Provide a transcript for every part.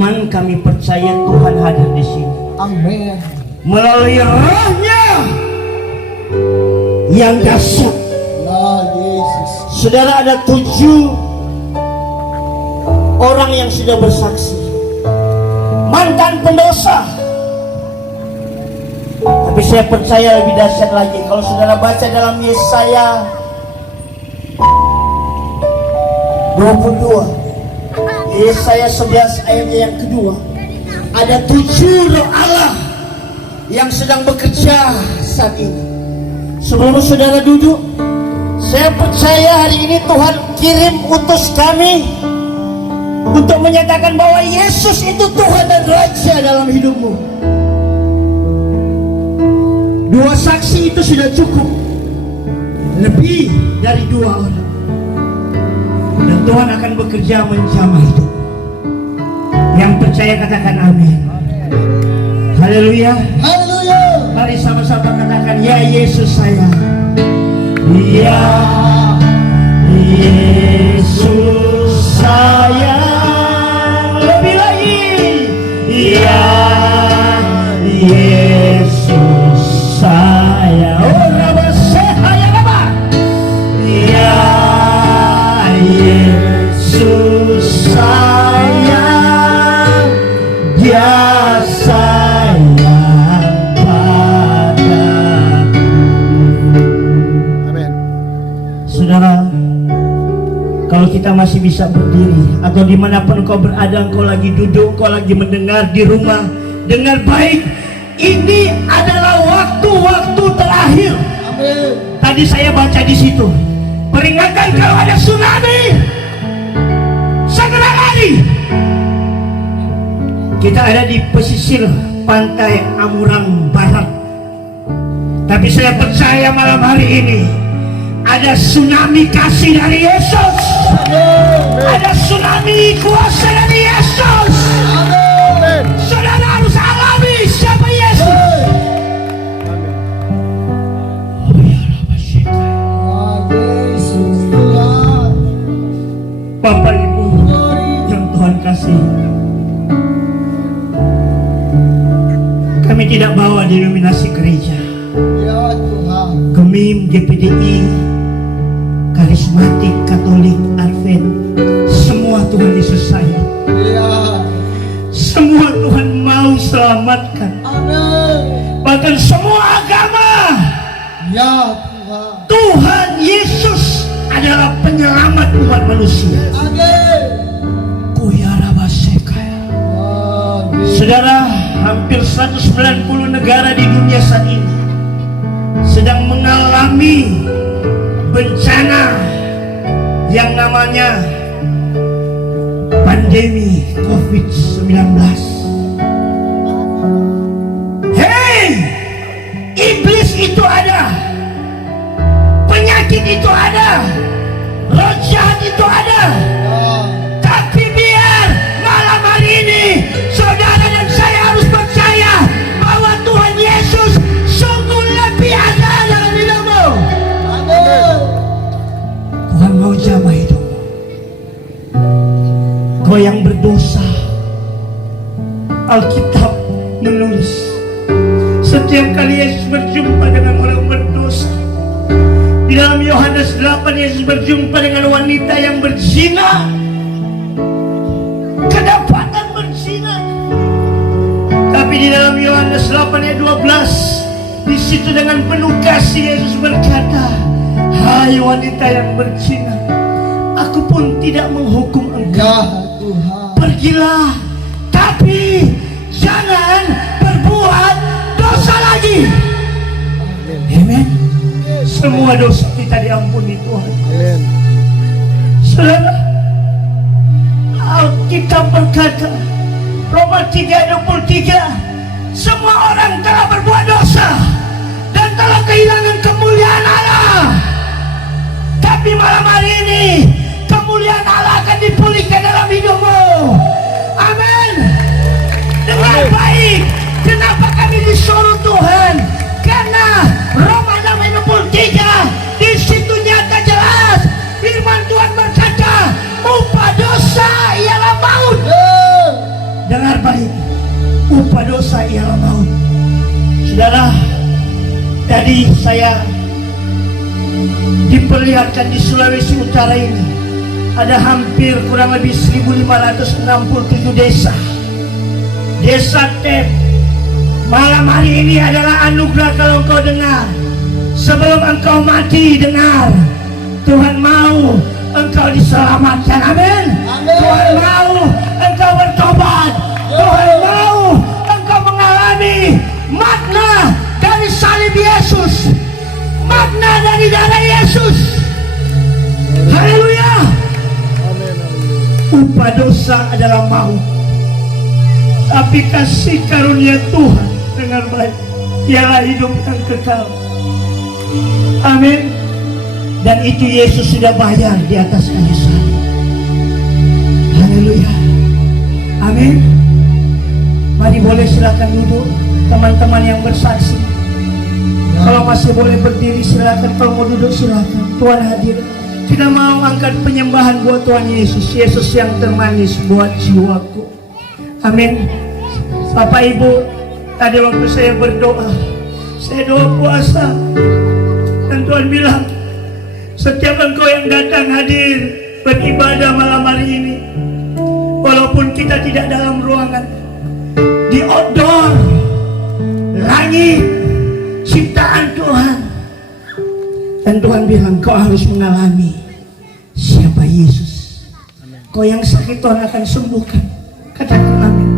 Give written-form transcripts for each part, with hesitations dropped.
iman kami percaya Tuhan hadir di sini. Amin. Melalui rohnya yang dahsyat. Ya Yesus. Saudara, ada 7 orang yang sudah bersaksi, mantan pendosa. Tapi saya percaya lebih dahsyat lagi kalau saudara baca dalam Yesaya 22, Yesaya 11 ayatnya yang kedua. Ada 7 roh Allah yang sedang bekerja saat ini. Sebelum saudara duduk, saya percaya hari ini Tuhan kirim utus kami untuk menyatakan bahwa Yesus itu Tuhan dan Raja dalam hidupmu. 2 saksi itu sudah cukup, lebih dari 2 orang, dan Tuhan akan bekerja menjamah hidup. Yang percaya katakan amin. Haleluya. Haleluya. Mari sama-sama katakan, ya Yesus sayang. Ya Yesus sayang. Lebih lagi, ya Yesus sayang. Oh Rabba sayang apa? Ya Yesus sayang. Dia sayang padaku. Amin. Saudara, kalau kita masih bisa berdiri atau dimanapun kau berada, kau lagi duduk, kau lagi mendengar di rumah, dengar baik, ini adalah waktu-waktu terakhir. Amin. Tadi saya baca di situ peringatan kalau ada tsunami, segera lari. Kita ada di pesisir pantai Amurang Barat, tapi saya percaya malam hari ini ada tsunami kasih dari Yesus. Ada tsunami kuasa dari Yesus. Amin. Saudara harus alami siapa Yesus. Oh ya Rabba Syekh. Ya Yesus Tuhan. Bapak Ibu yang Tuhan kasih, kami tidak bawa denominasi gereja, Ya Tuhan. Gemim, GPDI, Karismatik, Katolik, Advent, semua Tuhan Yesus sayang. Ya. Semua Tuhan mau selamatkan. Amin. Bahkan semua agama, Ya Tuhan. Tuhan Yesus adalah penyelamat umat manusia. Amin. Kuyarabasekaya. Amin. Saudara, hampir 190 negara di dunia saat ini sedang mengalami bencana yang namanya pandemi COVID-19. Hei, iblis itu ada, penyakit itu ada, roh jahat itu ada. Tapi biar malam hari ini saudara dan saya harus percaya bahwa Tuhan Yesus sungguh lebih ada dalam hidupmu. Amin. Tuhan mau jamah hidupmu. Kau yang berdosa, Alkitab menulis setiap kali Yesus berjumpa dengan orang berdosa. Di dalam Yohanes 8 Yesus berjumpa dengan wanita yang berzina, kedapatan berzina. Tapi di dalam Yohanes 8 ayat 12, di situ dengan penuh kasih Yesus berkata, hai wanita yang berzina, aku pun tidak menghukum engkau. Ya Tuhan. Pergilah, tapi jangan berbuat dosa lagi. Amin. Semua dosa kita diampuni Tuhan. Amin. Saudara, Alkitab berkata, Roma 3:23, semua orang telah berbuat dosa dan telah kehilangan kemuliaan Allah. Tapi malam hari ini kemuliaan Allah akan dipulihkan dalam hidupmu. Amin. Dengar baik, kenapa kami disuruh Tuhan? Karena Roma 6:23 di situ nyata jelas firman Tuhan berkata, upah dosa ialah maut. dengar baik, upah dosa ialah maut. Saudara, tadi saya diperlihatkan di Sulawesi Utara ini ada hampir kurang lebih 1567 desa. Desa Tep. Malam hari ini adalah anugerah kalau engkau dengar. Sebelum engkau mati, dengar. Tuhan mau engkau diselamatkan. Amin. Tuhan mau engkau bertobat. Tuhan mau engkau mengalami makna dari salib Yesus, makna dari darah Yesus. Haleluya. Upah dosa adalah maut, tapi kasih karunia Tuhan dengan baik ialah hidup yang kekal. Amin. Dan itu Yesus sudah bayar di atas kayu salib. Haleluya. Amin. Mari boleh silakan duduk teman-teman yang bersaksi. Kalau masih boleh berdiri silakan, kalau mau duduk silakan. Tuhan hadir. Kita mau angkat penyembahan buat Tuhan Yesus, Yesus yang termanis buat jiwaku. Amin. Bapak Ibu, tadi waktu saya berdoa, saya doa puasa, dan Tuhan bilang, setiap engkau yang datang hadir beribadah malam hari ini, walaupun kita tidak dalam ruangan, di outdoor, langit, ciptaan Tuhan. Dan Tuhan bilang, kau harus mengalami siapa Yesus. Kau yang sakit Tuhan akan sembuhkan. Katakan amin.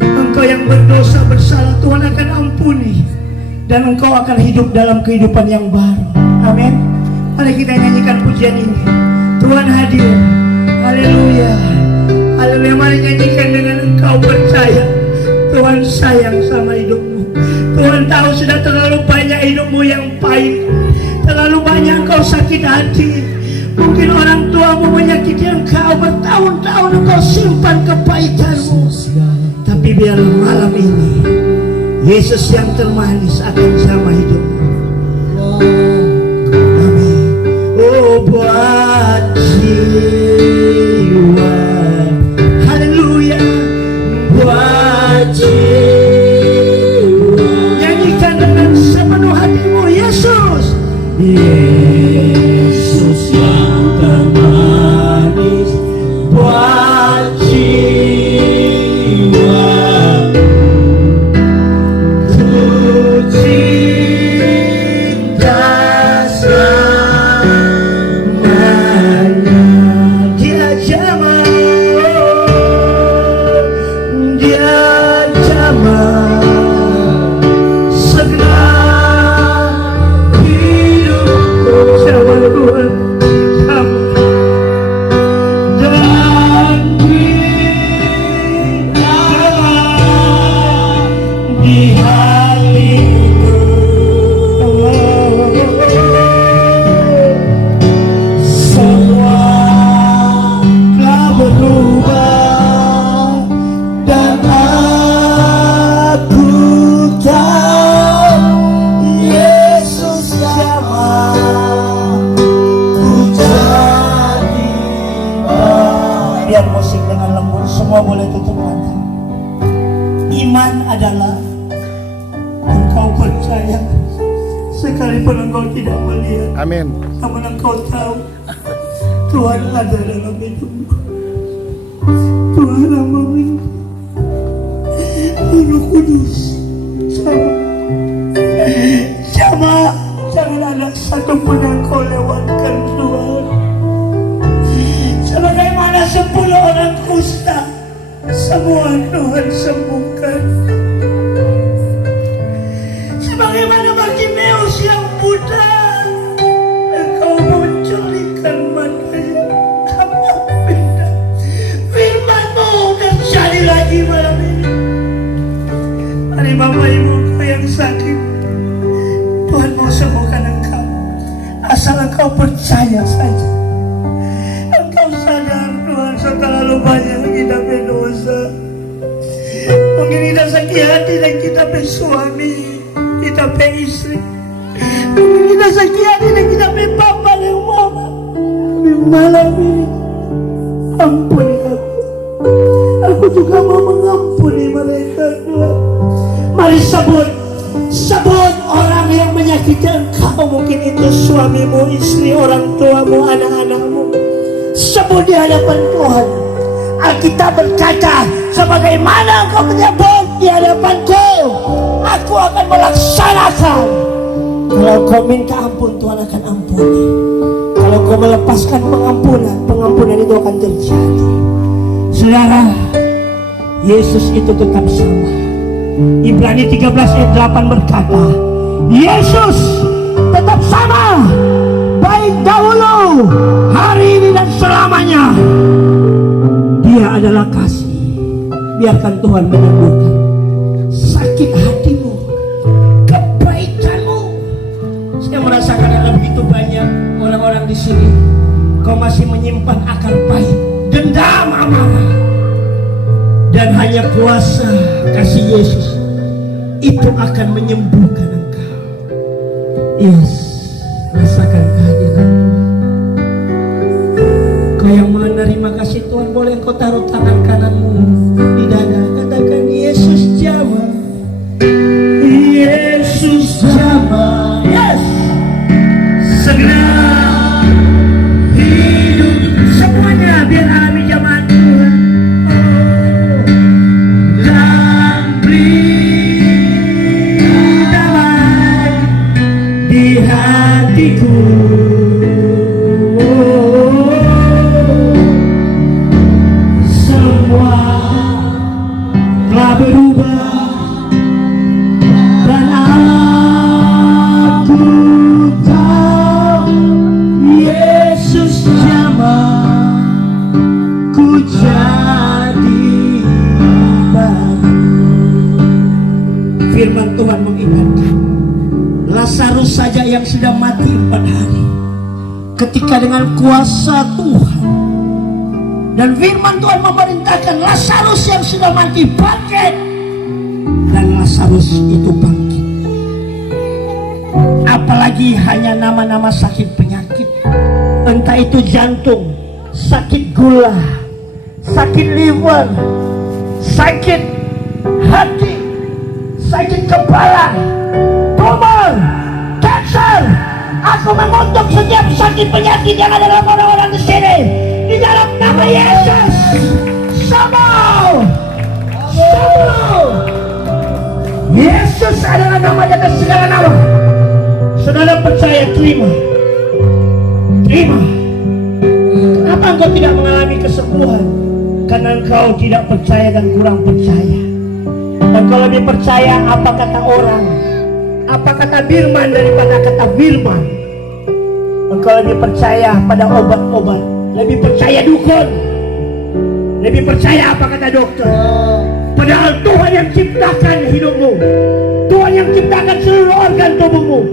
Engkau yang berdosa bersalah Tuhan akan ampuni. Dan engkau akan hidup dalam kehidupan yang baru. Amin. Mari kita nyanyikan pujian ini. Tuhan hadir. Haleluya. Haleluya. Mari nyanyikan dengan engkau percaya Tuhan sayang sama hidupmu. Tuhan tahu sudah terlalu banyak hidupmu yang pahit, terlalu banyak engkau sakit hati. Mungkin orang tuamu menyakiti engkau, bertahun-tahun engkau simpan kepahitanmu. Tapi biarlah malam ini Yesus yang termanis akan sama hidupmu. Amin. Oh buat jiwa, haleluya, buat jiwa. Yesus yang termanis buat jiwa, ku cinta selamanya. Dia jamah, dia jamah segala boleh tutup mata. Iman adalah engkau percaya sekalipun engkau tidak melihat. Amin. Namun engkau tahu Tuhan ada dalam hidupmu. Tuhan yang memimpin. Roh Kudus sama jangan ada satu pun yang kau lewatkan Tuhan. Sebagaimana 10 orang kusta, semua Tuhan sembuhkan. Sebagaimana Bartimeus yang buta, engkau munculkan matanya. Apa beda? Firman-Mu terjadi lagi malam ini. Mari Bapak Ibu yang sakit, Tuhan mau sembuhkan engkau. Asal engkau percaya saja. Engkau sadar Tuhan terlalu banyak kita berdosa. Mungkin kita sakit hati dan kita bersuami, kita beristri. Mungkin kita sakit hati dan kita berpapa dan mama. Tapi malam ini ampuni aku. Engkau juga mau mengampuni mereka, Tuhan. Mari sebut orang yang menyakiti Engkau. Mungkin itu suamimu, istri, orang tuamu, anak-anakmu. Sebut di hadapan Tuhan. Alkitab berkata, sebagaimana Engkau menyebut di hadapanku, aku akan melaksanakan. Kalau kau minta ampun, Tuhan akan ampuni. Kalau kau melepaskan pengampunan itu akan terjadi. Saudara, Yesus itu tetap sama. Ibrani 13 ayat 8 berkata, Yesus tetap sama, baik dahulu, hari ini dan selamanya. Dia adalah kasih. Biarkan Tuhan menyembuhkan sakit hatimu, kebaikanmu. Saya merasakan ada begitu banyak orang-orang di sini, kau masih menyimpan akar pahit, dendam, amarah, dan hanya kuasa kasih Yesus itu akan menyembuhkan engkau. Yes, rasakan kehadiran Tuhan. Kau yang menerima kasih Tuhan, boleh kau taruh tangan kananmu di dada, katakan Yesus jamah, Yesus jamah. Yes, segera hidup semuanya biar alami jamaah Tuhan. Dan beri damai di hatiku. Semua telah berubah dan aku tahu Yesus jamah ku jadi baru. Firman Tuhan mengingatkan Lazarus saja yang sudah mati 4 hari, ketika dengan kuasa Tuhan dan firman Tuhan memerintahkan Lazarus yang sudah mati bangkit, dan Lazarus itu bangkit. Apalagi hanya nama-nama sakit penyakit, entah itu jantung, sakit gula, sakit liver, sakit hati, sakit kepala, tumor, kanker. Aku mengutuk setiap sakit penyakit yang ada dalam orang-orang di sini, di dalam nama Yesus. Sembuh, sembuh. Yesus adalah nama di atas segala nama. Saudara percaya, terima. Kenapa engkau tidak mengalami kesembuhan? Karena engkau tidak percaya dan kurang percaya. Engkau lebih percaya apa kata orang, apa kata firman daripada kata firman. Engkau lebih percaya pada obat-obat, lebih percaya dukun, lebih percaya apa kata dokter. Padahal Tuhan yang ciptakan hidupmu, Tuhan yang ciptakan seluruh organ tubuhmu.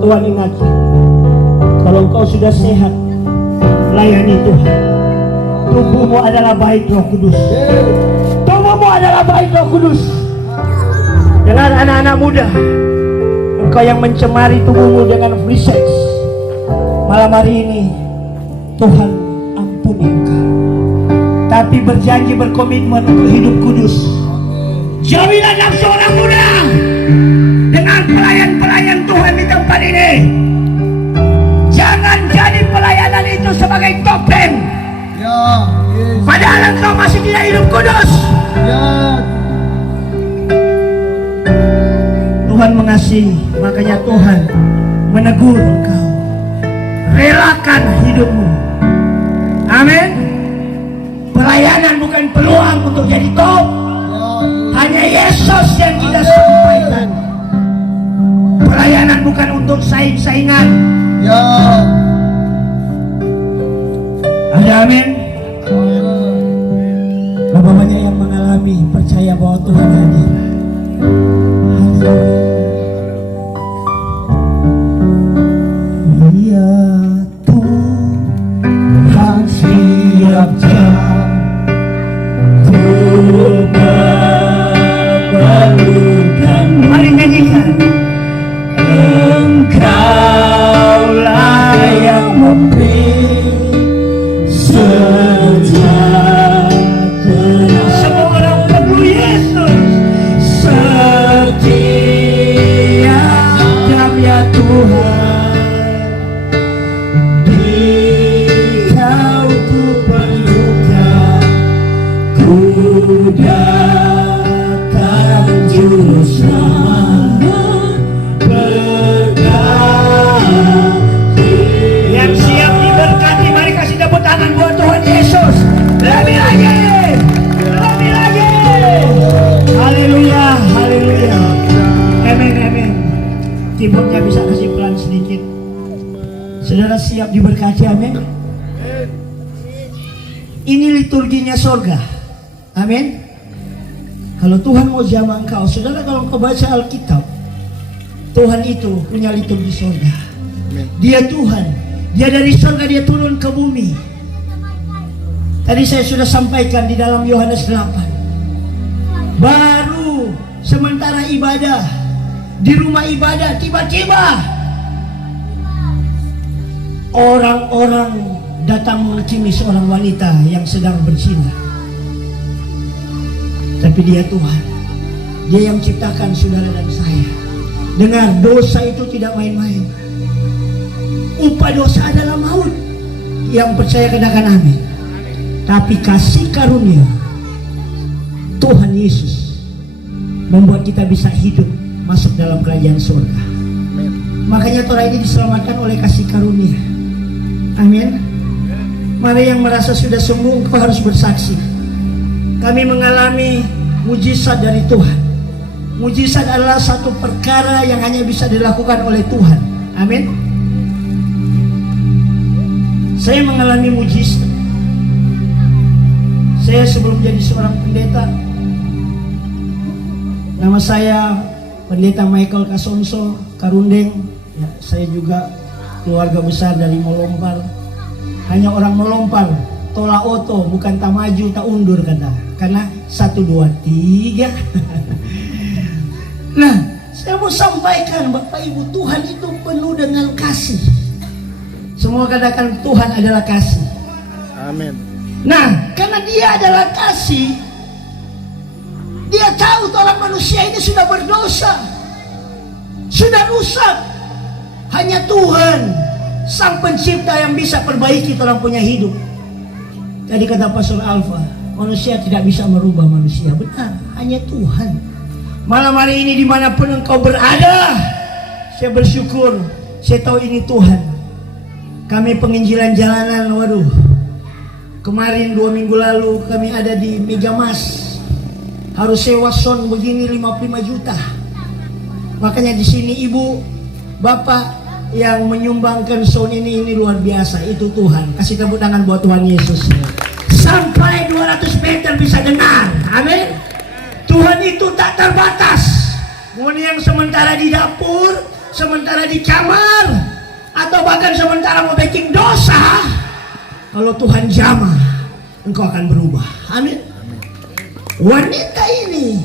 Tuhan ingatkan, kalau engkau sudah sehat, layani Tuhan. Tubuhmu adalah bait Roh Kudus. Tubuhmu adalah bait Roh Kudus. Dengan anak-anak muda, engkau yang mencemari tubuhmu dengan free sex, malam hari ini Tuhan ampuni engkau. Tapi berjanji, berkomitmen untuk hidup kudus. Jauhilah nafsu orang muda dengan pelayan-pelayan Tuhan di tempat ini. Jangan jadi pelayanan itu sebagai topeng. Ya, yes. Padahal engkau masih tidak hidup kudus. Ya. Tuhan mengasihi, makanya Tuhan menegur engkau. Relakan hidupmu. Amin. Pelayanan bukan peluang untuk jadi top. Hanya Yesus yang kita sampaikan. Pelayanan bukan untuk saing-saingan. Ya. Ada amin. Berapa banyak yang mengalami percaya bahwa Tuhan hadir. Ya Tuhan siap memerlukan. Mari nyanyikan. Engkaulah yang memberi sejati Saudara siap diberkati, amin. Ini liturginya sorga, amin. Kalau Tuhan mau jamah engkau, saudara, kalau engkau baca Alkitab, Tuhan itu punya liturgi sorga. Dia Tuhan, dia dari sorga dia turun ke bumi. Tadi saya sudah sampaikan di dalam Yohanes 8. Baru sementara ibadah di rumah ibadah, tiba-tiba orang-orang datang menghakimi seorang wanita yang sedang berzina. Tapi dia Tuhan, dia yang ciptakan saudara dan saya. Dengar, dosa itu tidak main-main. Upah dosa adalah maut. Yang percaya katakan amin. Tapi kasih karunia Tuhan Yesus membuat kita bisa hidup masuk dalam kerajaan surga. Makanya orang ini diselamatkan oleh kasih karunia. Amin. Mari yang merasa sudah sembuh, engkau harus bersaksi. Kami mengalami mujizat dari Tuhan. Mujizat adalah satu perkara yang hanya bisa dilakukan oleh Tuhan. Amin. Saya mengalami mujizat. Saya sebelum jadi seorang pendeta, nama saya Pendeta Michael Kasonso Karundeng. Ya, saya juga keluarga besar dari Molompar. Hanya orang Molompar, tola oto, bukan tak maju, tak undur kata. Karena 1, 2, 3. Nah, saya mau sampaikan Bapak Ibu, Tuhan itu penuh dengan kasih. Semua katakan Tuhan adalah kasih. Amin. Nah, karena dia adalah kasih, dia tahu orang manusia ini sudah berdosa, sudah rusak. Hanya Tuhan Sang Pencipta yang bisa perbaiki orang punya hidup. Tadi kata Pastor Alfa, manusia tidak bisa merubah manusia. Benar, hanya Tuhan. Malam hari ini dimanapun engkau berada, saya bersyukur, saya tahu ini Tuhan. Kami penginjilan jalanan, waduh, kemarin 2 minggu lalu kami ada di Megamas, harus sewa sound begini 55 juta. Makanya di sini ibu, bapak yang menyumbangkan sound ini luar biasa. Itu Tuhan. Kasih tepuk tangan buat Tuhan Yesus. Sampai 200 meter bisa dengar. Amin. Tuhan itu tak terbatas. Mau yang sementara di dapur, sementara di kamar, atau bahkan sementara mau bikin dosa, kalau Tuhan jamah, engkau akan berubah. Amin. Wanita ini,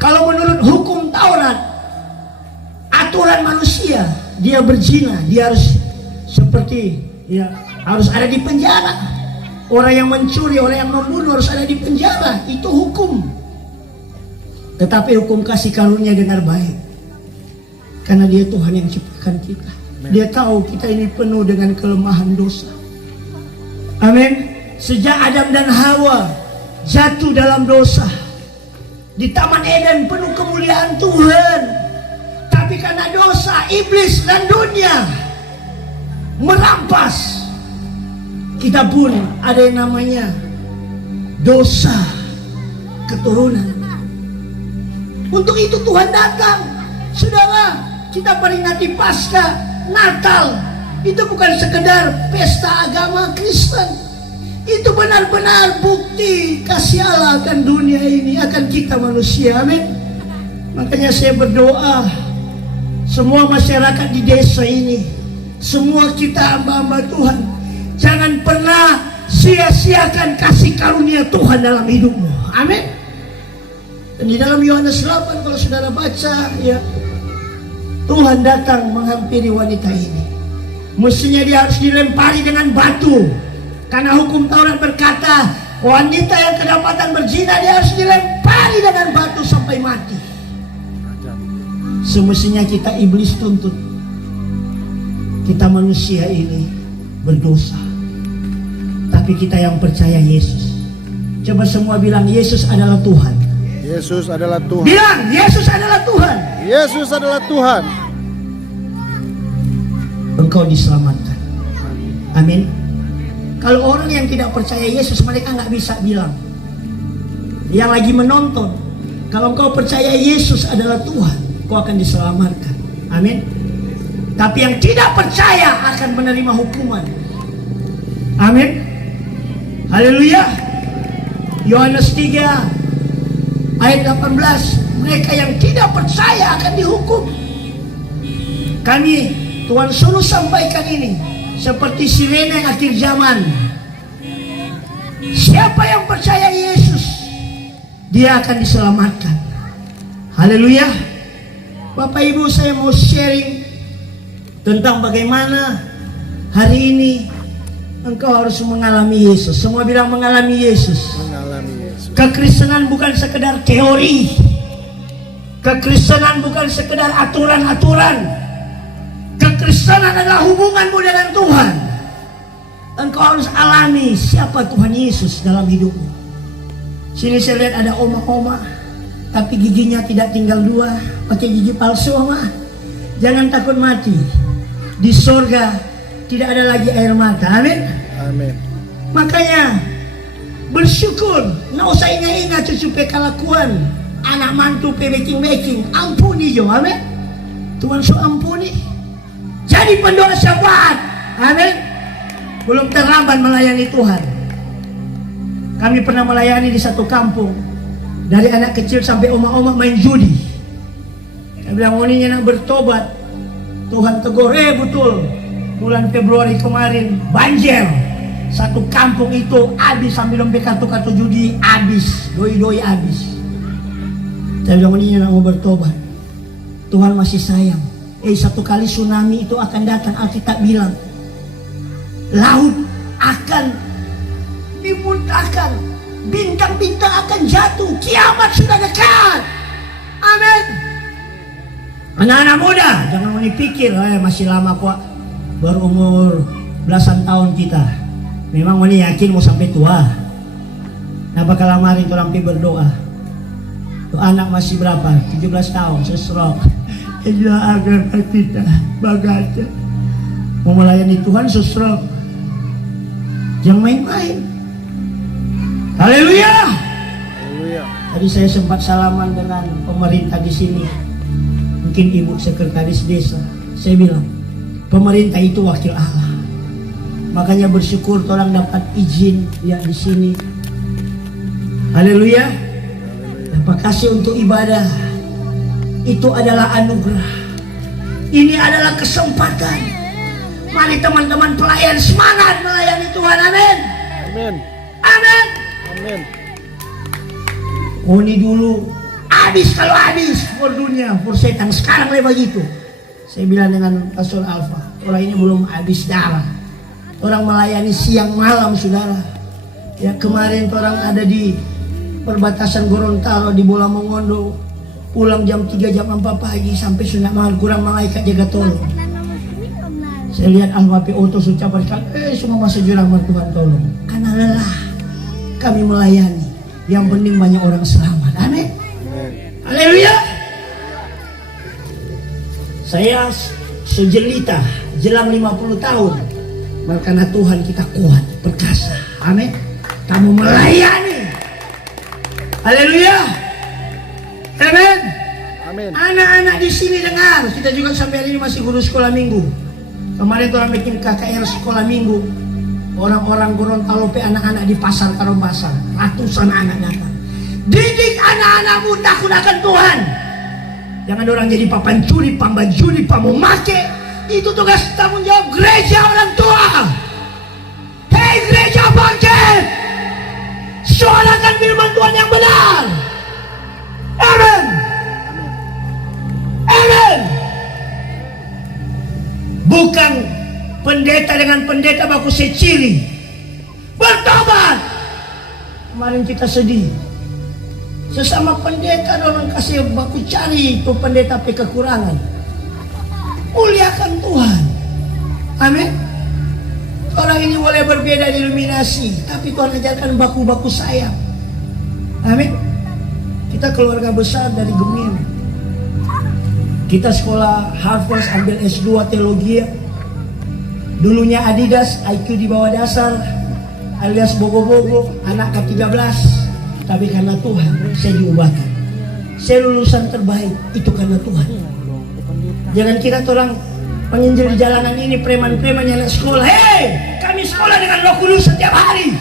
kalau menurut hukum Taurat, aturan manusia, dia berzina, dia harus seperti, ya, harus ada di penjara. Orang yang mencuri, orang yang membunuh harus ada di penjara. Itu hukum. Tetapi hukum kasih karunia dengar baik. Karena dia Tuhan yang ciptakan kita. Dia tahu kita ini penuh dengan kelemahan dosa. Amin. Sejak Adam dan Hawa jatuh dalam dosa, di Taman Eden penuh kemuliaan Tuhan. Tapi karena dosa, iblis dan dunia merampas. Kita pun ada yang namanya dosa keturunan. Untuk itu Tuhan datang. Saudara, kita peringati Paskah, Natal. Itu bukan sekedar pesta agama Kristen. Itu benar-benar bukti kasih Allah akan dunia ini, akan kita manusia. Amin. Makanya saya berdoa, semua masyarakat di desa ini, semua kita hamba-hamba Tuhan, jangan pernah sia-siakan kasih karunia Tuhan dalam hidupmu. Amin. Dan di dalam Yohanes 8 kalau saudara baca, ya, Tuhan datang menghampiri wanita ini. Mestinya dia harus dilempari dengan batu. Karena hukum Taurat berkata, wanita yang kedapatan berzina dia harus dilempari dengan batu sampai mati. Semestinya kita iblis tuntut. Kita manusia ini berdosa. Tapi kita yang percaya Yesus. Coba semua bilang, Yesus adalah Tuhan. Yesus adalah Tuhan. Bilang, Yesus adalah Tuhan. Yesus adalah Tuhan. Engkau diselamatkan. Amin. Kalau orang yang tidak percaya Yesus, mereka nggak bisa bilang. Yang lagi menonton, kalau engkau percaya Yesus adalah Tuhan, kau akan diselamatkan. Amin. Tapi yang tidak percaya akan menerima hukuman. Amin. Haleluya. Yohanes 3 ayat 18. Mereka yang tidak percaya akan dihukum. Kami Tuhan suruh sampaikan ini seperti sirene akhir zaman. Siapa yang percaya Yesus, dia akan diselamatkan. Haleluya. Bapak Ibu, saya mau sharing tentang bagaimana hari ini engkau harus mengalami Yesus. Semua bilang mengalami Yesus. Mengalami Yesus. Kekristenan bukan sekedar teori. Kekristenan bukan sekedar aturan-aturan. Kekristenan adalah hubunganmu dengan Tuhan. Engkau harus alami siapa Tuhan Yesus dalam hidupmu. Sini saya lihat ada oma-oma, tapi giginya tidak tinggal 2, pakai gigi palsu, oma. Jangan takut mati. Di sorga tidak ada lagi air mata. Amin. Amin. Makanya bersyukur. Nggak usah ingat-ingat cucu kelakuan, anak mantu baking. Ampuni jo. Amin. Tuhan so ampuni. Jadi pendoa syafaat. Amin. Belum terlambat melayani Tuhan. Kami pernah melayani di satu kampung. Dari anak kecil sampai oma-oma main judi. Saya bilang, ini nak bertobat. Tuhan tegur, betul. Bulan Februari kemarin banjir. Satu kampung itu habis sambil lompat kartu-kartu judi, habis. Doi-doi habis. Saya bilang, ini nak mau bertobat. Tuhan masih sayang. Satu kali tsunami itu akan datang. Alkitab bilang laut akan dimuntahkan, bintang-bintang akan jatuh, kiamat sudah dekat. Amin. Anak-anak muda, jangan mau dipikir masih lama kok, baru umur belasan tahun kita. Memang mau yakin mau sampai tua. Nah bakal lamarin itu lampi berdoa. Tuh anak masih berapa? 17 tahun, sesrok. Ya agar kita bagaja mau melayani Tuhan sesrok. Jangan main-main. Haleluya. Haleluya. Tadi saya sempat salaman dengan pemerintah di sini. Mungkin ibu sekretaris desa. Saya bilang, pemerintah itu wakil Allah. Makanya bersyukur orang dapat izin ya di sini. Haleluya. Terima kasih untuk ibadah. Itu adalah anugerah. Ini adalah kesempatan. Mari teman-teman pelayan semangat melayani Tuhan. Amin. Amin. Amin. Amin. Oh ini dulu habis, kalau habis for dunia, for setan. Sekarang lewat begitu. Saya bilang dengan Pastor Alfa, orang ini belum habis darah. Orang melayani siang malam, saudara. Ya kemarin orang ada di perbatasan Gorontalo di Bola Mongondo, pulang jam 3 jam 4 pagi sampai sunat mahal, kurang malaikat jaga tolong. Saya lihat Alfa Auto ucapan semua masa jurang Tuhan tolong. Karena lelah kami melayani. Yang penting banyak orang selamat. Amin. Haleluya. Saya sejelita jelang 50 tahun. Karena Tuhan kita kuat, perkasa. Amin. Kamu melayani. Haleluya. Amin. Amin. Anak-anak di sini dengar. Kita juga sampai hari ini masih guru sekolah minggu. Kemarin orang bikin KKR sekolah minggu. Orang-orang Gorontalo anak-anak di pasar Karompasar. Ratusan anak datang. Didik anak-anakmu takut akan Tuhan. Jangan orang jadi papan judi, pambajudi, pamomake. Itu tugas tanggung jawab gereja orang tua. Hei gereja bangkit. Suarakan firman Tuhan yang benar. Amin. Amin. Bukan pendeta dengan pendeta baku seciri. Bertobat. Kemarin kita sedih. Sesama pendeta orang kasih baku cari itu pendeta kekurangan. Muliakan Tuhan. Amin. Orang ini boleh berbeda denominasi, tapi Tuhan ajarkan baku-baku sayang. Amin. Kita keluarga besar dari Gemir. Kita sekolah Harvard, ambil S2 teologi. Dulunya Adidas, IQ di bawah dasar, alias bogo-bogo, anak ke-13. Tapi karena Tuhan, saya diubahkan. Saya lulusan terbaik, itu karena Tuhan. Jangan kira orang Penginjil di jalanan ini preman-preman yang anak sekolah. Hei, kami sekolah dengan Roh Kudus setiap hari.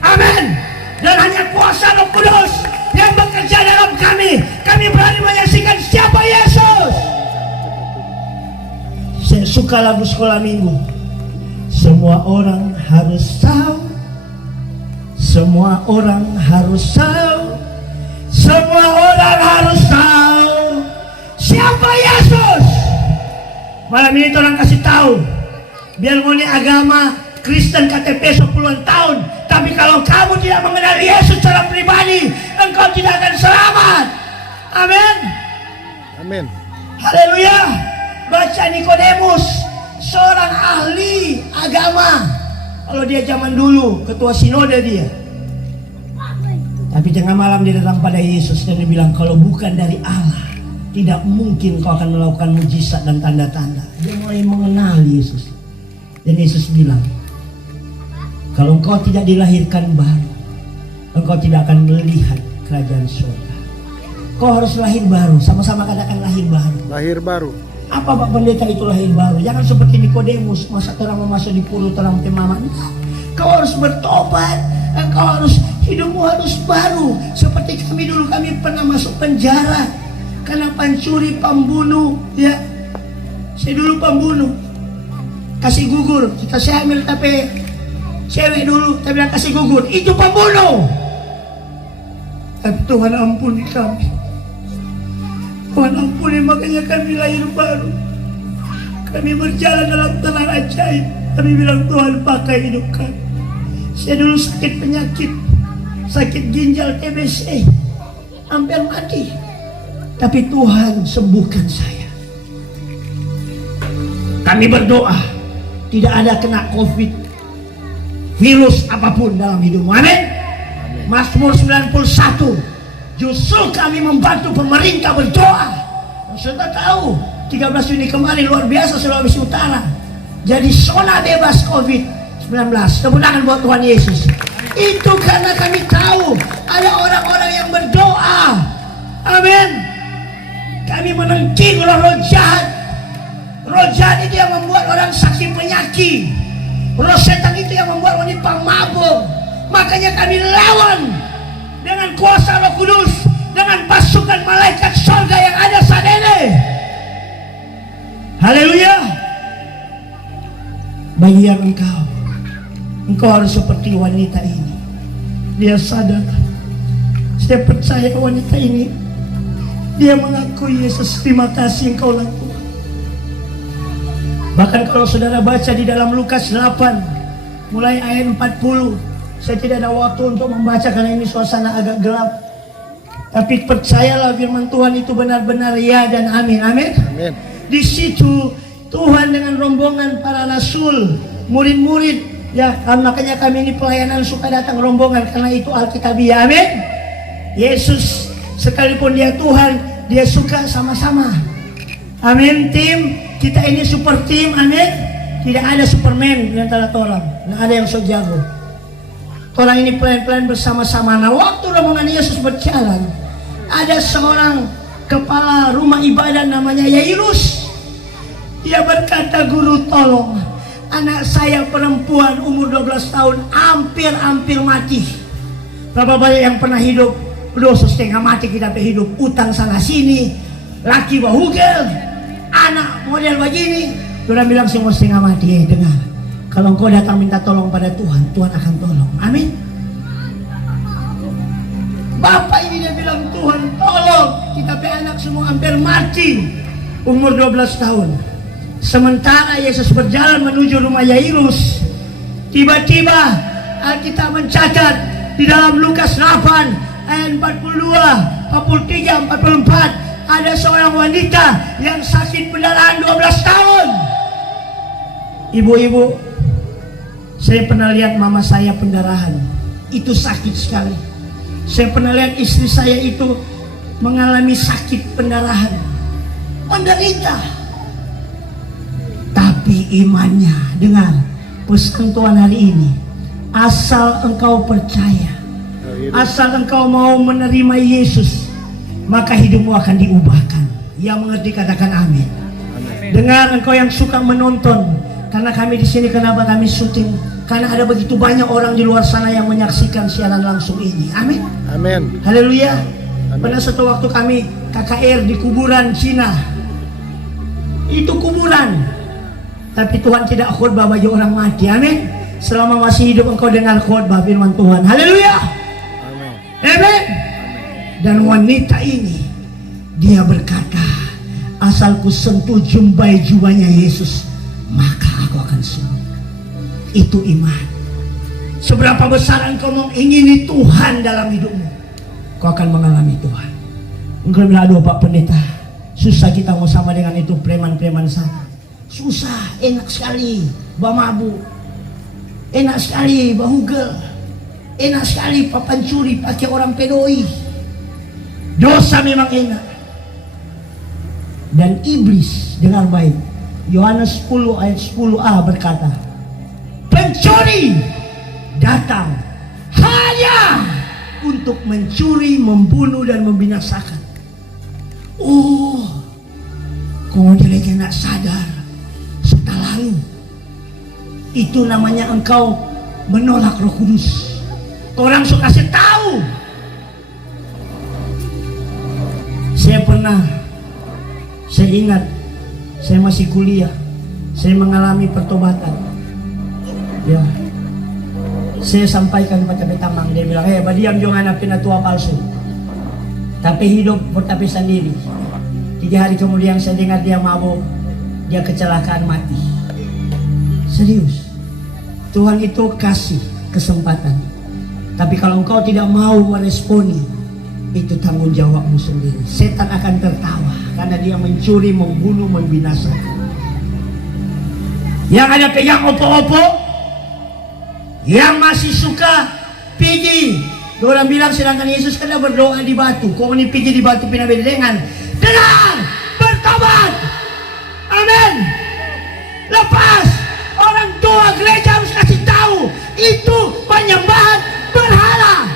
Amin. Dan hanya kuasa Roh Kudus yang bekerja dalam kami. Kami berani menyaksikan siapa Yesus. Saya suka lagu sekolah minggu. Semua orang harus tahu. Semua orang harus tahu. Semua orang harus tahu siapa Yesus. Malam ini orang kasih tahu. Biar mau agama Kristen KTP 10-an tahun, tapi kalau kamu tidak mengenal Yesus secara pribadi, engkau tidak akan selamat. Amin. Amin. Haleluya. Baca Nikodemus, seorang ahli agama. Kalau dia zaman dulu ketua sinode dia. Tapi tengah malam dia datang pada Yesus dan dia bilang, kalau bukan dari Allah, tidak mungkin kau akan melakukan mujizat dan tanda-tanda. Dia mulai mengenal Yesus. Dan Yesus bilang, kalau engkau tidak dilahirkan baru, engkau tidak akan melihat kerajaan surga. Kau harus lahir baru. Sama-sama katakan lahir baru. Lahir baru. Apa Pak Pendeta itu lahir baru? Jangan seperti Nikodemus, masa orang mau masuk di purut orang temaman. Kau harus bertobat. Engkau harus, hidupmu harus baru. Seperti kami dulu, kami pernah masuk penjara karena pencuri, pembunuh, ya. Saya dulu pembunuh, kasih gugur. Kita saya ambil tapi cewek dulu, tapi bilang kasih gugur. Itu pembunuh. Tapi Tuhan ampuni kami. Tuhan ampuni, makanya kami lahir baru. Kami berjalan dalam terang ajaib. Kami bilang Tuhan pakai hidup kami. Saya dulu sakit penyakit, sakit ginjal TBC, hampir mati. Tapi Tuhan sembuhkan saya. Kami berdoa tidak ada kena COVID, virus apapun dalam hidupmu. Amin. Mazmur 91. Justru kami membantu pemerintah berdoa. Saudara tahu 13 Juni kemarin luar biasa Sulawesi Utara jadi zona bebas COVID-19. Tepuk tangan buat Tuhan Yesus. Itu karena kami tahu ada orang-orang yang berdoa. Amin. Kami menengking roh-roh jahat. Roh jahat itu yang membuat orang sakit penyakit. Roh setan itu yang membuat wanita mabuk. Makanya kami lawan dengan kuasa Roh Kudus, dengan pasukan malaikat surga yang ada saat ini. Haleluya. Bagi yang engkau harus seperti wanita ini. Dia sadar. Saya percaya wanita ini, dia mengakui Yesus, terima kasih engkau lakukan. Bahkan kalau saudara baca di dalam Lukas 8 mulai ayat 40, saya tidak ada waktu untuk membaca karena ini suasana agak gelap. Tapi percayalah firman Tuhan itu benar-benar ya dan amin. Amin. Amin. Di situ Tuhan dengan rombongan para rasul, murid-murid, ya makanya kami ini pelayanan suka datang rombongan karena itu Alkitabiah. Amin. Yesus sekalipun dia Tuhan, dia suka sama-sama. Amin. Tim kita ini super tim. Amin. Tidak ada superman di antara orang. Tidak ada yang so jago. Orang ini pelan-pelan bersama-sama. Nah, waktu rombongan Yesus berjalan, ada seorang kepala rumah ibadah namanya Yairus. Dia berkata, guru tolong, anak saya perempuan umur 12 tahun hampir mati. Berapa banyak yang pernah hidup dosa setengah mati, kita hidup utang sana sini, laki bahugel, anak model begini. Dia bilang semua setengah mati. Dengar, kalau engkau datang minta tolong pada Tuhan, Tuhan akan tolong. Amin. Bapak ini dia bilang, Tuhan tolong, kita anak semua hampir mati, umur 12 tahun. Sementara Yesus berjalan menuju rumah Yairus, tiba-tiba Alkitab mencatat di dalam Lukas 8 ayat 42, 43, 44, ada seorang wanita yang sakit pendarahan 12 tahun. Ibu-ibu, saya pernah lihat mama saya pendarahan, itu sakit sekali. Saya pernah lihat istri saya itu mengalami sakit pendarahan, menderita. Tapi imannya, dengar pesan Tuhan hari ini, asal engkau percaya, asal engkau mau menerima Yesus, maka hidupmu akan diubahkan. Yang mengerti katakan amin. Dengar engkau yang suka menonton, karena kami di sini kenapa kami syuting? Karena ada begitu banyak orang di luar sana yang menyaksikan siaran langsung ini. Amin. Amin. Haleluya. Amin. Pada satu waktu kami KKR di kuburan Cina. Itu kuburan. Tapi Tuhan tidak khotbah bagi orang mati. Amin. Selama masih hidup engkau dengar khotbah firman Tuhan. Haleluya. Amin. Amin. Dan wanita ini, dia berkata, asal ku sentuh jumbai jubahnya Yesus, maka aku akan sembuh. Itu iman. Seberapa besar engkau mengingini Tuhan dalam hidupmu, kau akan mengalami Tuhan. Engkau bilang, aduh Pak Pendeta, susah kita mau sama dengan itu preman-preman sana. Susah, enak sekali mabuk, enak sekali bahugel, enak sekali pancuri pakai orang pedoi. Dosa memang enak. Dan iblis, dengar baik, Yohanes 10 ayat 10a berkata, pencuri datang hanya untuk mencuri, membunuh dan membinasakan. Oh, kau jeleknya nak sadar setelah lalu. Itu namanya engkau menolak Roh Kudus. Kau langsung kasih tahu. Saya ingat, saya masih kuliah, saya mengalami pertobatan. Ya, saya sampaikan kepada Tamang, dia bilang, badiam jangan pina tua palsu, tapi hidup bertapi sendiri. 3 hari kemudian saya dengar dia mabuk, dia kecelakaan mati. Serius, Tuhan itu kasih kesempatan. Tapi kalau engkau tidak mau meresponi, itu tanggung jawabmu sendiri. Setan akan tertawa karena dia mencuri, membunuh, membinasakan. Yang ada pegang opo-opo, yang masih suka pigi. Orang bilang sedangkan Yesus kena berdoa di batu. Kau ini pigi di batu pinabeda dengan dengar, bertobat. Amin. Lepas orang tua gereja harus kasih tahu itu penyembahan berhala.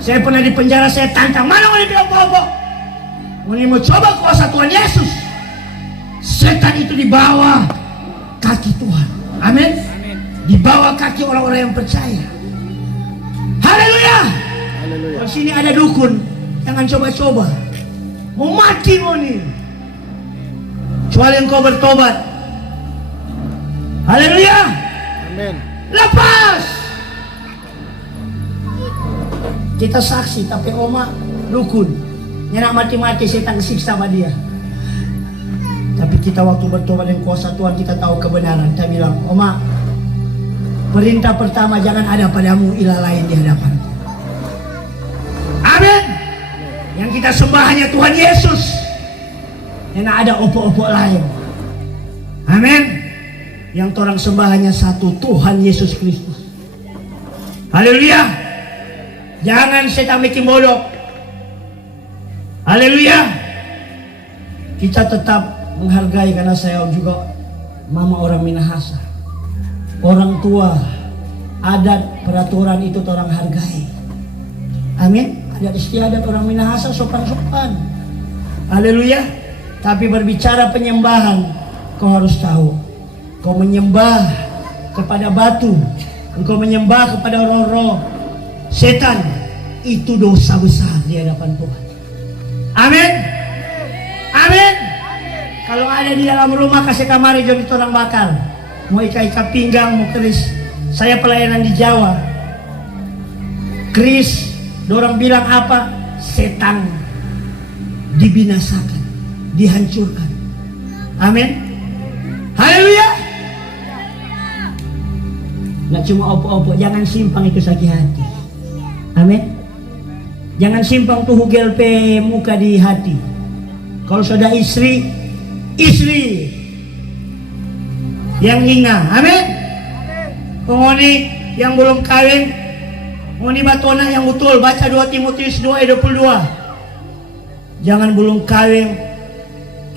Saya pernah di penjara, saya tantang, mana mau dibilang apa-apa? Mau coba kuasa Tuhan Yesus. Setan itu di bawah kaki Tuhan. Amin. Di bawah kaki orang-orang yang percaya. Haleluya. Haleluya. Di sini ada dukun, jangan coba-coba. Mau mati mau nih. Kecuali engkau bertobat. Haleluya. Amin. Lepas. Kita saksi, tapi oma dukun. Nyenak mati-mati setan siksa sama dia. Tapi kita waktu bertobat dengan kuasa Tuhan, kita tahu kebenaran. Kita bilang, oma, perintah pertama jangan ada padamu ilah lain di hadapan. Amin. Yang kita sembah hanya Tuhan Yesus. Nyenak ada opo-opo lain. Amin. Yang orang sembah hanya satu, Tuhan Yesus Kristus. Haleluya. Jangan setan bikin bodoh. Haleluya. Kita tetap menghargai, karena saya juga mama orang Minahasa. Orang tua, adat, peraturan itu orang hargai. Amin. Adat istiadat orang Minahasa sopan-sopan. Haleluya. Tapi berbicara penyembahan, kau harus tahu. Kau menyembah kepada batu, engkau menyembah kepada roh-roh setan, itu dosa besar di hadapan Tuhan. Amin. Amin. Kalau ada di dalam rumah, kasih kamari jadi orang bakar. Mau ika-ika pinggang, mau keris. Saya pelayanan di Jawa. Keris, dorang bilang apa? Setan dibinasakan, dihancurkan. Amin. Haleluya. Nggak cuma opo-opo, jangan simpang itu sakit hati. Amin. Jangan simpang tuh hugel pe muka di hati. Kalau sudah istri yang hinga. Amin. Pengoni yang belum kawin, ngoni batona yang betul, baca 2 Timotius 2 ayat 22. Jangan belum kawin,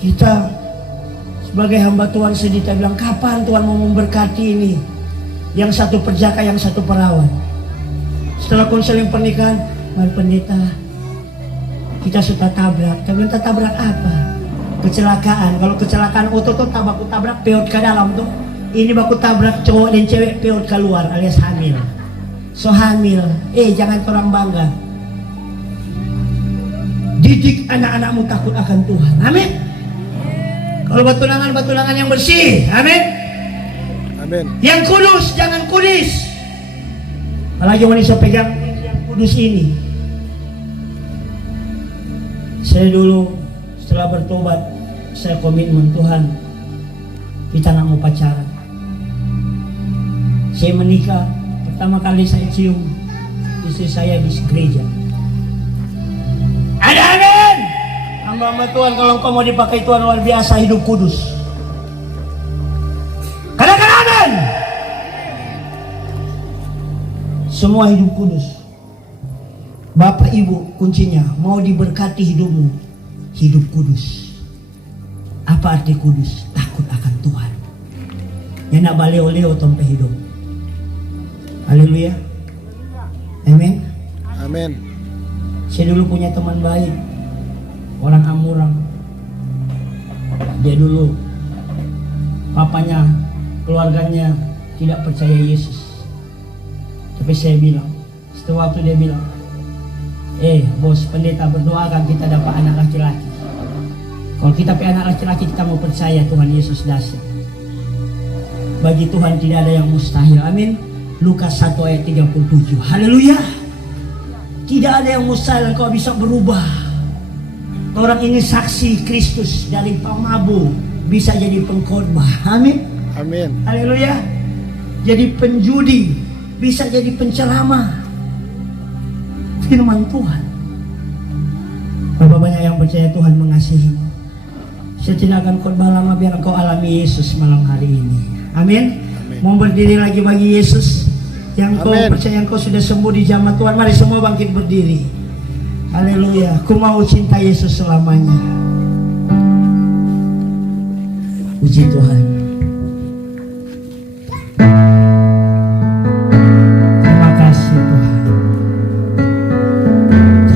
kita sebagai hamba Tuhan sedih, kita bilang kapan Tuhan mau memberkati ini? Yang satu perjaka, yang satu perawat. Setelah konseling pernikahan, Mari pendeta, kita suka tabrak. Kita bilang tabrak apa? kecelakaan. Kalau kecelakaan auto tuh baku tabrak peot ke dalam tuh. Ini baku tabrak cowok dan cewek peot keluar alias hamil. So hamil, jangan orang bangga. Didik anak-anakmu takut akan Tuhan. Amin. Kalau batulangan yang bersih. Amin. Amin. Yang kudus, jangan kudis. Apalagi wanita pegang yang kudus ini. Saya dulu setelah bertobat, saya komitmen, Tuhan, kita nggak mau pacaran. Saya menikah, pertama kali saya cium istri saya di gereja. Ada amin. Hamba Tuhan, kalau engkau mau dipakai Tuhan luar biasa, hidup kudus. Katakan amin. Semua hidup kudus. Bapak Ibu, kuncinya mau diberkati hidupmu, hidup kudus. Apa arti kudus? Takut akan Tuhan. Yang nak baleo-leo tompe hidup. Haleluya. Amin. Amin. Saya dulu punya teman baik, orang Amurang. Dia dulu papanya, keluarganya tidak percaya Yesus. Tapi saya bilang, setelah waktu dia bilang, bos, pendeta berdoakan kita dapat anak laki-laki. Kalau kita punya anak laki-laki, kita mau percaya Tuhan Yesus dahsyat. Bagi Tuhan tidak ada yang mustahil. Amin. Lukas 1 ayat 37. Haleluya. Tidak ada yang mustahil, engkau bisa berubah. Orang ini saksi Kristus, dari pemabuk bisa jadi pengkhotbah. Amin. Amin. Haleluya. Jadi penjudi bisa jadi penceramah. Firman Tuhan. Berapa banyak yang percaya Tuhan mengasihimu. Saya tidak akan khotbah lama biar engkau alami Yesus malam hari ini. Amin. Mau berdiri lagi bagi Yesus. Yang kau percaya engkau sudah sembuh di zaman Tuhan. Mari semua bangkit berdiri. Haleluya. Ku mau cinta Yesus selamanya. Puji Tuhan. Terima kasih Tuhan.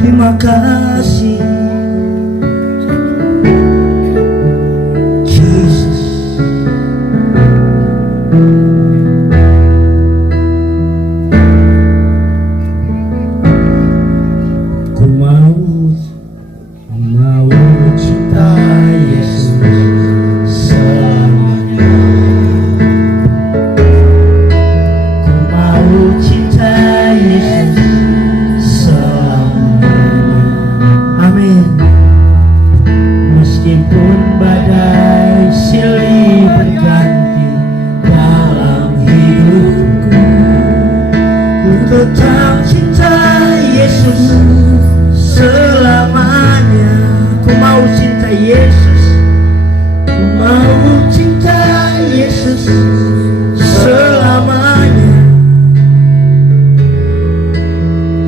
Terima kasih Jesus. Ku mau cinta Yesus selamanya. Ku mau cinta Yesus selamanya. Amin. Meskipun badai silih berganti dalam hidupku, ku tetap cinta Yesus selamanya. Ku mau cinta Yesus. Ku mau cinta Yesus selamanya.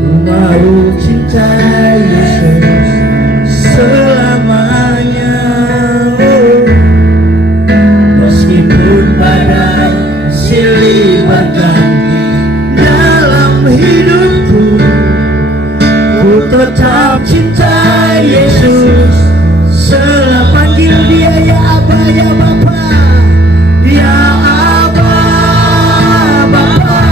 Ku mau cinta Yesus selamanya. Meskipun badai silih berganti dalam hidupku, ku tetap cinta Yesus. Selamanya. Panggil dia ya Aba, ya Bapa, ya Aba, Bapa.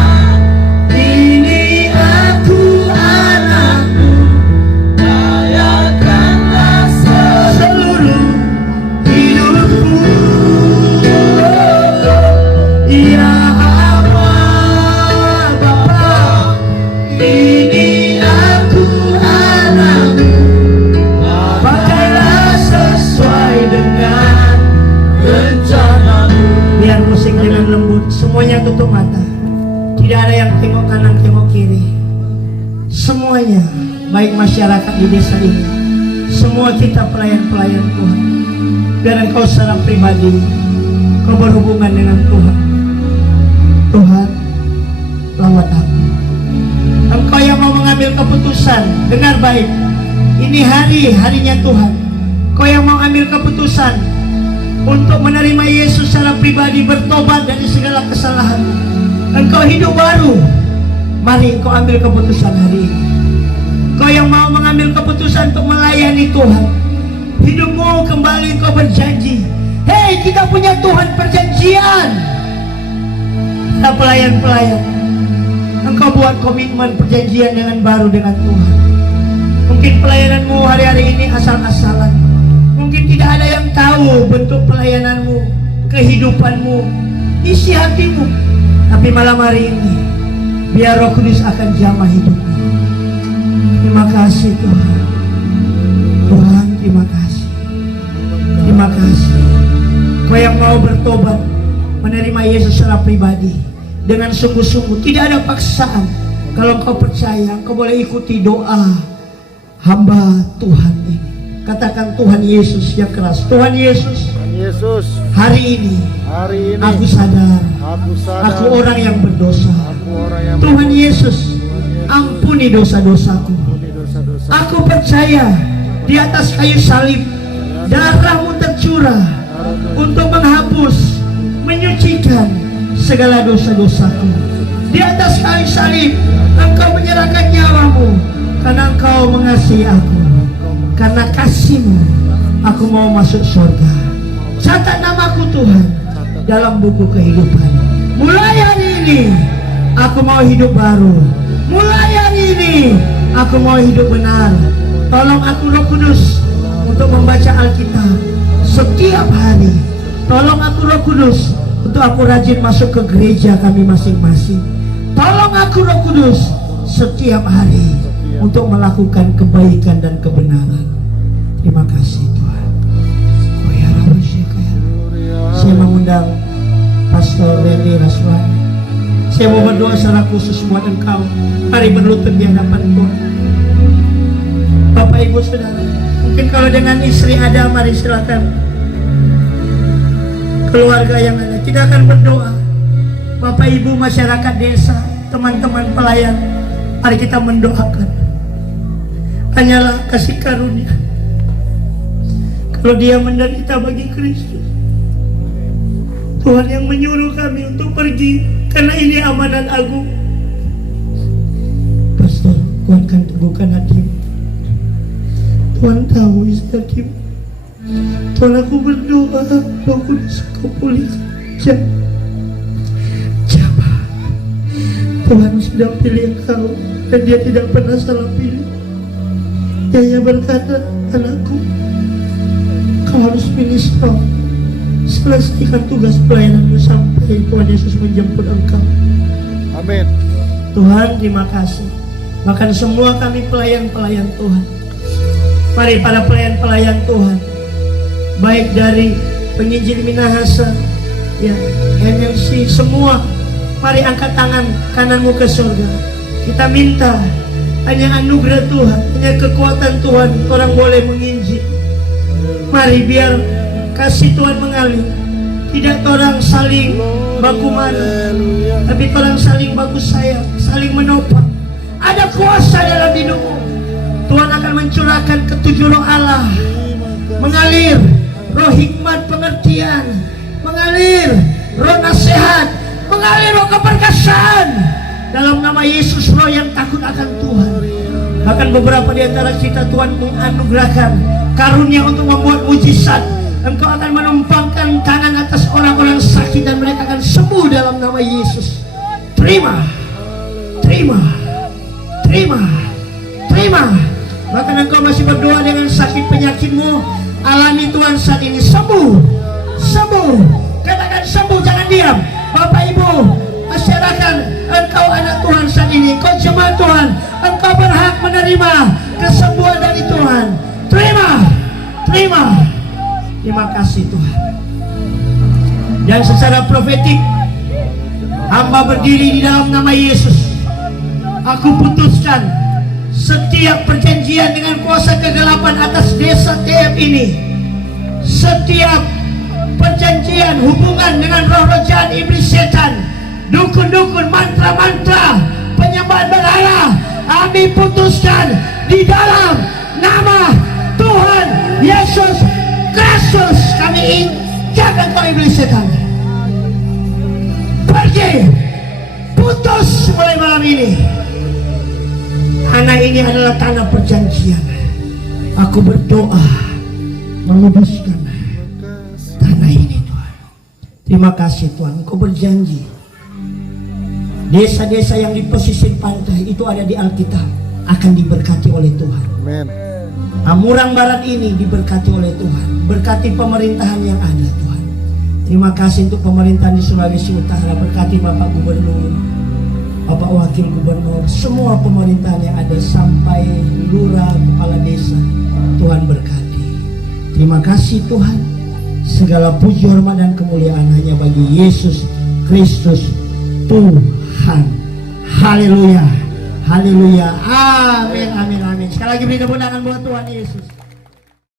Ini aku anakmu, layakanlah seluruh hidupku. Ya Aba, Bapa, ini aku anakmu. Pakailah sesuai dengan rencanamu. Biar musik dengan lembut. Semuanya tutup mata. Tidak ada yang tengok kanan, tengok kiri. Semuanya, baik masyarakat di desa ini, semua kita pelayan-pelayan Tuhan. Biar engkau secara pribadi, kau berhubungan dengan Tuhan. Tuhan, lawat aku. Engkau yang mau mengambil keputusan. Dengar baik. Ini harinya Tuhan. Kau yang mau ambil keputusan untuk menerima Yesus secara pribadi, bertobat dari segala kesalahan. Engkau hidup baru. Mari engkau ambil keputusan hari ini. Kau yang mau mengambil keputusan untuk melayani Tuhan, hidupmu kembali Engkau berjanji. Hei, kita punya Tuhan perjanjian. Nah, pelayan-pelayan, engkau buat komitmen perjanjian dengan baru dengan Tuhan. Mungkin pelayananmu hari-hari ini asal-asalan. Mungkin tidak ada yang tahu bentuk pelayananmu, kehidupanmu, isi hatimu. Tapi malam hari ini, biar Roh Kudus akan jamah hidupmu. Terima kasih Tuhan. Tuhan, terima kasih. Terima kasih. Kau yang mau bertobat, menerima Yesus secara pribadi dengan sungguh-sungguh, tidak ada paksaan. Kalau kau percaya, kau boleh ikuti doa hamba Tuhan ini. Katakan Tuhan Yesus yang keras. Tuhan Yesus, hari ini aku sadar, aku orang yang berdosa. Tuhan Yesus, ampuni dosa-dosaku. Aku percaya di atas kayu salib darahmu tercurah untuk menghapus, menyucikan segala dosa-dosaku. Di atas kayu salib engkau menyerahkan nyawamu karena engkau mengasihi aku. Karena kasihmu aku mau masuk surga. Catat namaku Tuhan dalam buku kehidupan. Mulai hari ini aku mau hidup baru. Mulai hari ini aku mau hidup benar. Tolong aku Roh Kudus untuk membaca Alkitab setiap hari. Tolong aku Roh Kudus untuk aku rajin masuk ke gereja kami masing-masing. Tolong aku Roh Kudus setiap hari untuk melakukan kebaikan dan kebenaran. Terima kasih Tuhan. Saya mengundang Pastor Randy Raswan. Saya mau berdoa secara khusus buat engkau. Mari berlutut di hadapan Tuhan. Bapak Ibu Saudara, mungkin kalau dengan istri ada, mari silakan. Keluarga yang ada, kita akan berdoa. Bapak Ibu, masyarakat desa, teman-teman pelayan, mari kita mendoakan. Hanyalah kasih karunia. Kalau dia menderita bagi Kristus, Tuhan yang menyuruh kami untuk pergi, karena ini amanat agung. Pastor, kuatkan teguhkan hatimu. Tuhan tahu isi hatimu. Tuhan, aku berdoa, Roh Kudus kau pulihkan. Jabah. Tuhan sudah pilih kau, dan dia tidak pernah salah pilih. Dia berkata, anakku, kau harus pilih stop. Selesaikan tugas pelayananmu sampai Tuhan Yesus menjemput engkau. Amin. Tuhan, terima kasih. Bahkan semua kami pelayan-pelayan Tuhan. Mari para pelayan-pelayan Tuhan, baik dari penginjil Minahasa, ya, MLC, semua, mari angkat tangan kananmu ke surga. Kita minta hanya anugerah Tuhan, hanya kekuatan Tuhan, orang boleh menginjil. Mari biar kasih Tuhan mengalir. Tidak orang saling baku mana, tapi orang saling baku sayang, saling menopang. Ada kuasa dalam hidupmu. Tuhan akan mencurahkan ketujuh roh Allah, mengalir roh hikmat pengertian, mengalir roh nasihat, mengalir roh keperkasaan. Dalam nama Yesus, roh yang takut akan Tuhan. Bahkan beberapa di antara kita Tuhan menganugerahkan karunia untuk membuat mujizat. Engkau akan menumpangkan tangan atas orang-orang sakit dan mereka akan sembuh dalam nama Yesus. Terima, terima, terima, terima. Bahkan engkau masih berdoa dengan sakit penyakitmu, alami Tuhan saat ini. Sembuh, sembuh. Katakan sembuh, jangan diam. Bapak Ibu, masyarakat, engkau anak Tuhan saat ini, engkau jemaat Tuhan, engkau berhak menerima kesembuhan dari Tuhan. Terima, terima. Terima kasih Tuhan. Dan secara profetik, hamba berdiri di dalam nama Yesus. Aku putuskan setiap perjanjian dengan kuasa kegelapan atas desa TM ini, setiap perjanjian hubungan dengan roh-roh jahat iblis setan, dukun-dukun, mantra-mantra, penyembahan berhala, kami putuskan di dalam nama Tuhan Yesus Kristus. Kami injakkan kau iblis setan, pergi, putus mulai malam ini. Tanah ini adalah tanah perjanjian. Aku berdoa menguduskan tanah ini Tuhan. Terima kasih Tuhan, Engkau berjanji desa-desa yang di pesisir pantai itu ada di Alkitab akan diberkati oleh Tuhan. Amin. Amurang Barat ini diberkati oleh Tuhan. Berkati pemerintahan yang ada Tuhan. Terima kasih untuk pemerintahan di Sulawesi Utara. Berkati Bapak Gubernur, Bapak Wakil Gubernur, semua pemerintahan yang ada sampai lurah, kepala desa. Tuhan berkati. Terima kasih Tuhan. Segala puji, hormat dan kemuliaan hanya bagi Yesus Kristus Tuhan. Haleluya. Haleluya. Amin, amin, amin. Sekali lagi beri tepuk tangan buat Tuhan Yesus.